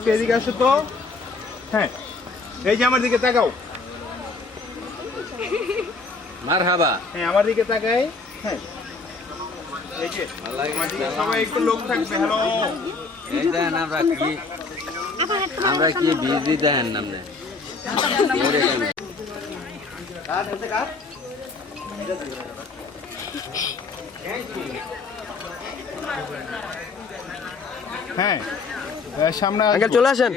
একটু এদিকে আসো তো। হ্যাঁ এই যে আমার দিকে তাকাও। মার হাবা হ্যাঁ আমার দিকে তাকাই। হ্যাঁ এই যে সবাই একটু লোক থাকবে হ্যালো। এই দেখেন আমরা কি আমরা কি বিজি দেখেন নামনে? হ্যাঁ সামনে। আঙ্কেল চলে আসেন।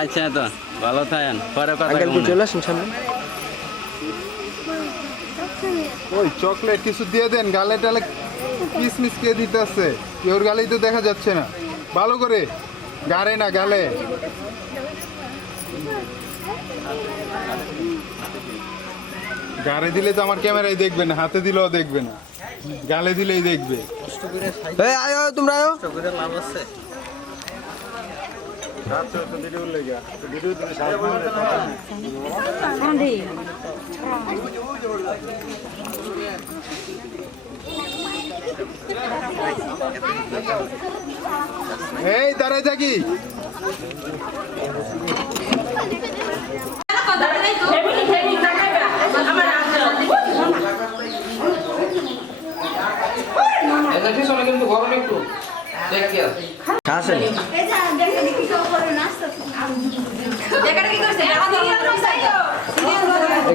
আচ্ছা তো ভালো থাকেন। পরে কথা আঙ্কেল চলে আসেন সামনে। ওই চকলেট কিছু দিয়ে দেন গালে টালে কিসমিস কে দিতেছে? ওর গালেই তো দেখা যাচ্ছে না। ভালো করে গাড়ে না গালে। গাড়ে দিলে তো আমার ক্যামেরায় দেখবে না হাতে দিলেও দেখবে না। গালে দিলেই দেখবে। এই আয় আয়, তোমরা আয়। এই দাঁড়ায় থাকি।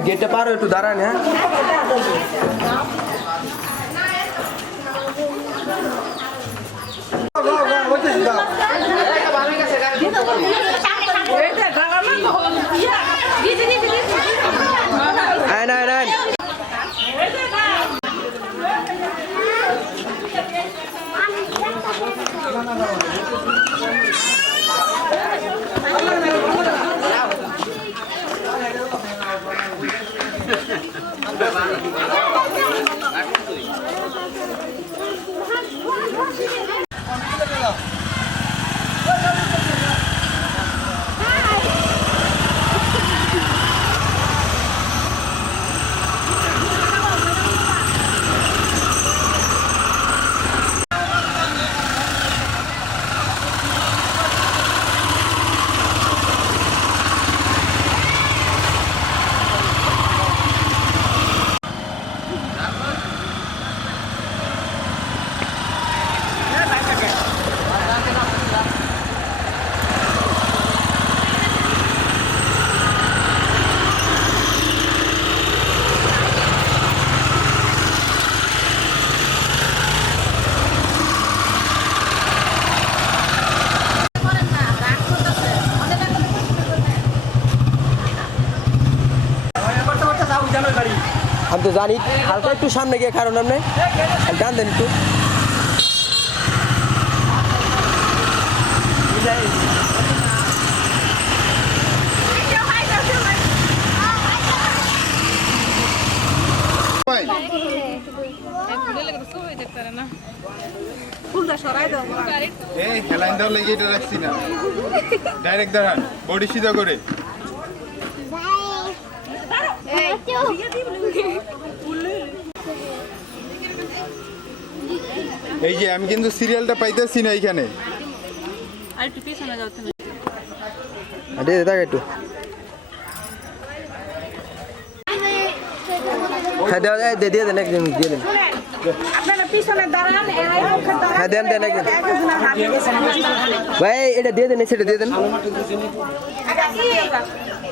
গেটটা পারো একটু দাঁড়ান হ্যাঁ আয় না আয় আমি তো জানি হালকা একটু সামনে গিয়ে কারণ আপনি ডান দেন একটু। ডাইরেক্ট দাঁড়ান, বডি সিধা করে। এই যে আমি কিন্তু সিরিয়ালটা পাইতেছি না এইখানে। আর একটু পিছনে যাও তুমি। আর দিয়ে দে একটু। হ্যাঁ দেওয়া যায় দিয়ে দিয়ে দেন একজন দিয়ে দেন। হ্যাঁ দেন দেন ভাই এটা দিয়ে দেন সেটা দিয়ে দেন।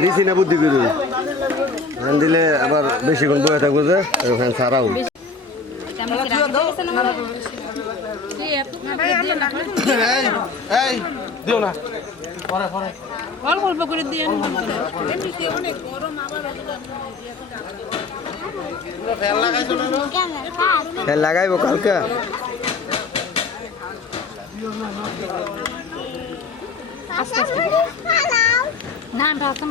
দিছি না বুদ্ধি করে ফ্যান দিলে আবার বেশিক্ষণ বয়ে থাকব যে ফ্যান ছাড়াও। অল্প করে দিয়ে অনেক গরম আবার ফ্যান লাগাইবো কালকে? না আমি ভাবতাম